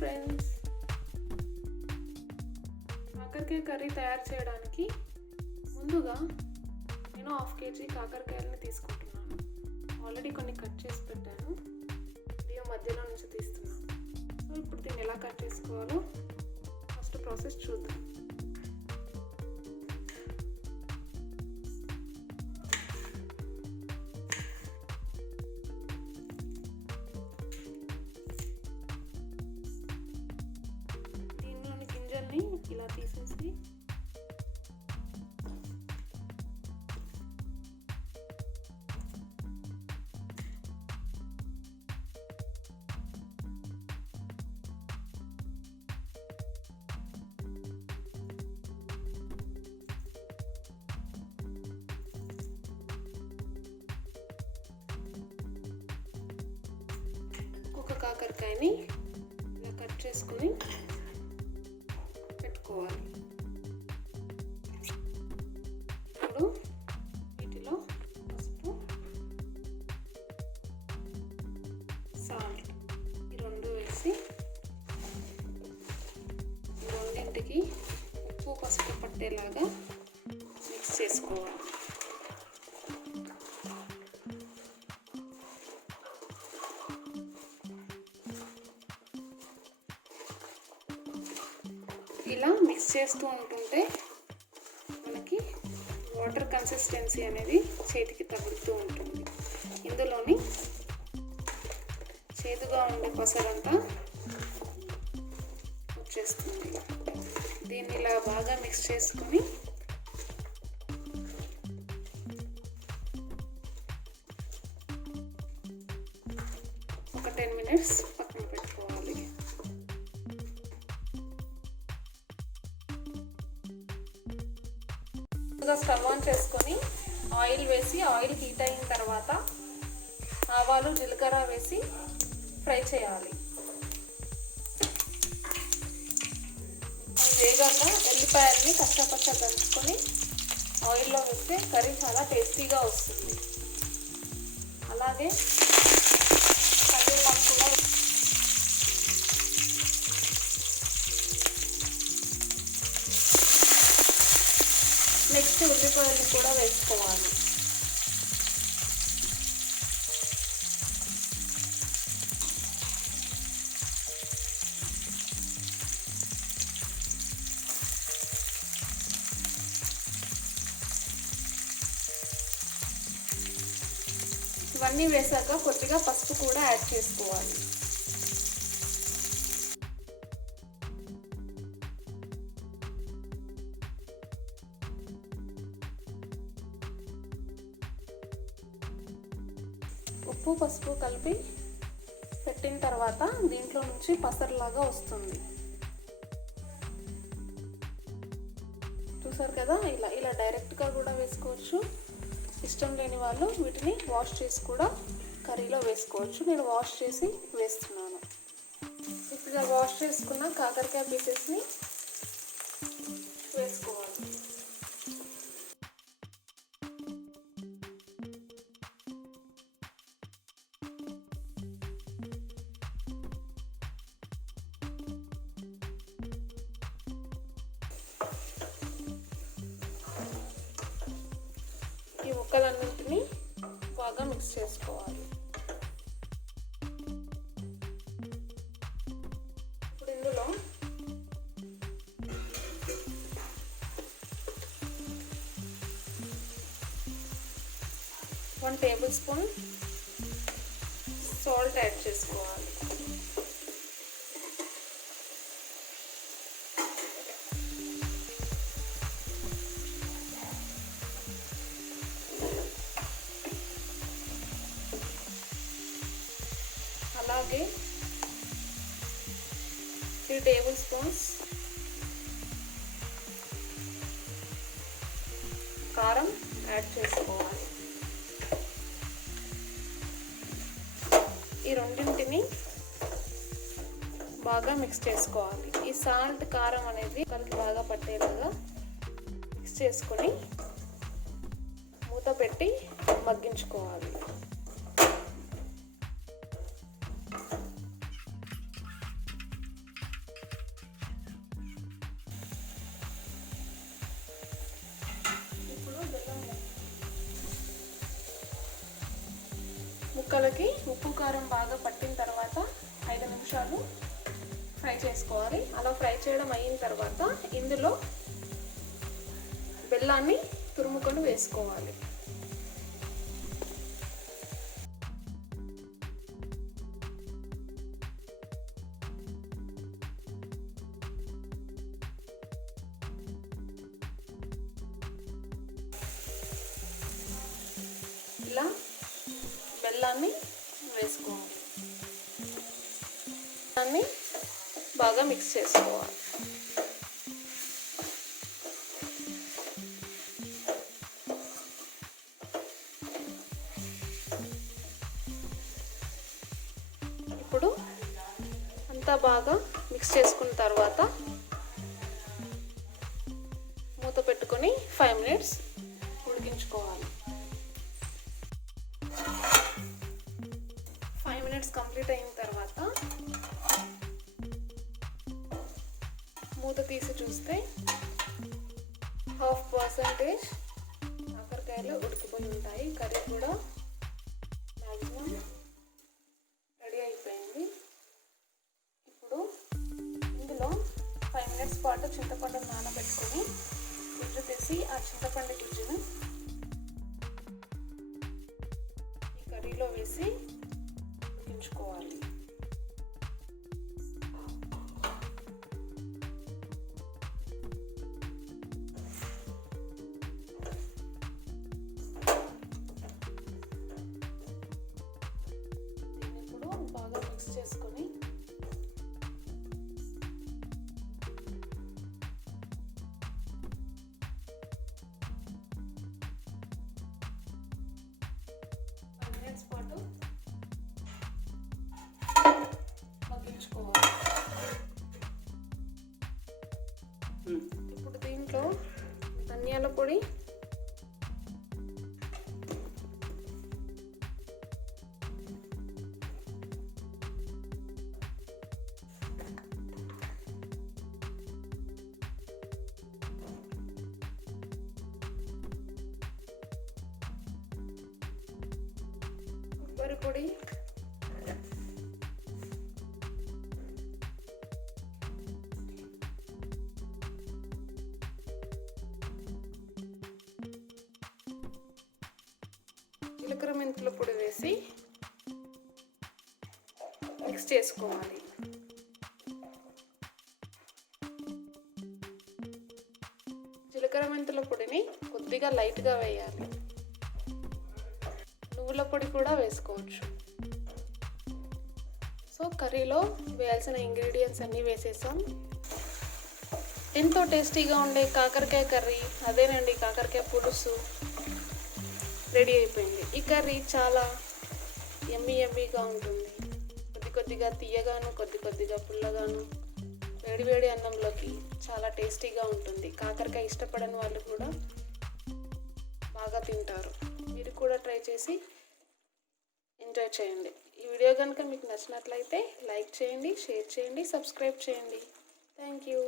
Friends, కాకరకాయ curry తయారు చేయడానికి ముందుగా నేను 1/2 kg కాకరకాయలని తీసుకుంటున్నాను. ఆల్రెడీ కొన్ని కట్ చేసి పెట్టాను. దీని మధ్యలో నుంచి తీస్తున్నాను. సో ఇప్పుడు దీన్ని ఎలా కట్ చేసుకోవాలో ఫస్ట్ ప్రాసెస్ చూద్దాం. ఇలా తీసేసి ఒక కాకరకాయని ఇలా కట్ చేసుకుని పెట్టుకోవాలి. ఇప్పుడు వీటిలో పసుపు, సాల్ట్ ఈ రెండు వేసి ఈ రెండింటికి ఉప్పు పసుపు పట్టేలాగా మిక్స్ చేసుకోవాలి. ఇలా మిక్స్ చేస్తూ ఉంటుంటే మనకి వాటర్ కన్సిస్టెన్సీ అనేది చేతికి తగులుతూ ఉంటుంది. ఇందులోని చేదుగా ఉండే పసరంతా వచ్చేస్తుంది. దీన్ని ఇలా బాగా మిక్స్ చేసుకొని ఒక 10 minutes పక్కన పెట్టుకోవాలి. స్టవ్ ఆన్ చేసుకొని ఆయిల్ వేసి ఆయిల్ హీట్ అయిన తర్వాత ఆవాలు జీలకర్ర వేసి ఫ్రై చేయాలి. వేగాక ఎల్లిపాయల్ని కచ్చపచ్చ దంచుకొని ఆయిల్లో వేస్తే కర్రీ చాలా టేస్టీగా వస్తుంది. అలాగే కరివేపాకు కూడా నెక్స్ట్ ఉల్లిపాయలు కూడా వేసుకోవాలి. ఇవన్నీ వేసాక కొద్దిగా పసుపు కూడా యాడ్ చేసుకోవాలి. ఉప్పు పసుపు కలిపి పెట్టిన తర్వాత దీంట్లో నుంచి పసరులాగా వస్తుంది. చూసారు కదా, ఇలా డైరెక్ట్గా కూడా వేసుకోవచ్చు. ఇష్టం లేని వాళ్ళు వీటిని వాష్ చేసి కూడా కర్రీలో వేసుకోవచ్చు. నేను వాష్ చేసి వేస్తున్నాను. ఇప్పుడు వాష్ చేసుకున్న కాకరకాయ పీసెస్ని వేసుకోవాలి. ఈ ముక్కలన్నింటినీ బాగా మిక్స్ చేసుకోవాలి. ఇప్పుడు ఇందులో 1 tablespoon సాల్ట్ యాడ్ చేసుకోవాలి. అలాగే 3 tablespoons కారం యాడ్ చేసుకోవాలి. ఈ రెండింటిని బాగా మిక్స్ చేసుకోవాలి. ఈ సాల్ట్ కారం అనేది కలిపి బాగా పట్టేలాగా మిక్స్ చేసుకొని మూత పెట్టి మగ్గించుకోవాలి. ముక్కలకి ఉప్పు కారం బాగా పట్టిన తర్వాత 5 నిమిషాలు ఫ్రై చేసుకోవాలి. అలా ఫ్రై చేయడం అయిన తర్వాత ఇందులో బెల్లాన్ని తురుముకొని వేసుకోవాలి. ఇలా బెల్లాన్ని వేసుకోవాలి. దాన్ని బాగా మిక్స్ చేసుకోవాలి. ఇప్పుడు అంతా బాగా మిక్స్ చేసుకున్న తర్వాత మూత పెట్టుకొని 5 మినిట్స్ ఉడికించుకోవాలి. 5 మినిట్స్ కంప్లీట్ అయిన తర్వాత మూత తీసి చూస్తే 50% కాకరకాయలు ఉడికిపోయి ఉంటాయి. కర్రీ కూడా మ్యాక్సిమం రెడీ అయిపోయింది. ఇప్పుడు ఇందులో 5 మినిట్స్ పాటు చింతపండు నానబెట్టుకొని గుజ్జు తీసి ఆ చింతపండు గుజ్జును ఈ కర్రీలో వేసి ఉడికించుకోవాలి. దీన్ని ఇప్పుడు బాగా మిక్స్ చేసుకొని పాటు మగ్గించుకోవాలి. ఇప్పుడు దీంట్లో ధనియాల పొడి, కొబ్బరి పొడి, జీలకర్ర మెంతుల పొడి వేసి మిక్స్ చేసుకోవాలి. జీలకర్ర మెంతుల పొడిని కొద్దిగా లైట్గా వేయాలి. నువ్వుల పొడి కూడా వేసుకోవచ్చు. సో కర్రీలో వేయాల్సిన ఇంగ్రీడియంట్స్ అన్నీ వేసేసాం. ఎంతో టేస్టీగా ఉండే కాకరకాయ కర్రీ, అదేనండి కాకరకాయ పులుసు రెడీ అయిపోయింది. ఈ కర్రీ చాలా యమ్మీగా ఉంటుంది. కొద్దిగా తీయగాను, కొద్దిగా పుల్లగాను, వేడివేడి అన్నంలోకి చాలా టేస్టీగా ఉంటుంది. కాకరకాయ ఇష్టపడని వాళ్ళు కూడా బాగా తింటారు. మీరు కూడా ట్రై చేసి ఎంజాయ్ చేయండి. ఈ వీడియో కనుక మీకు నచ్చినట్లయితే లైక్ చేయండి, షేర్ చేయండి, సబ్స్క్రైబ్ చేయండి. Thank you.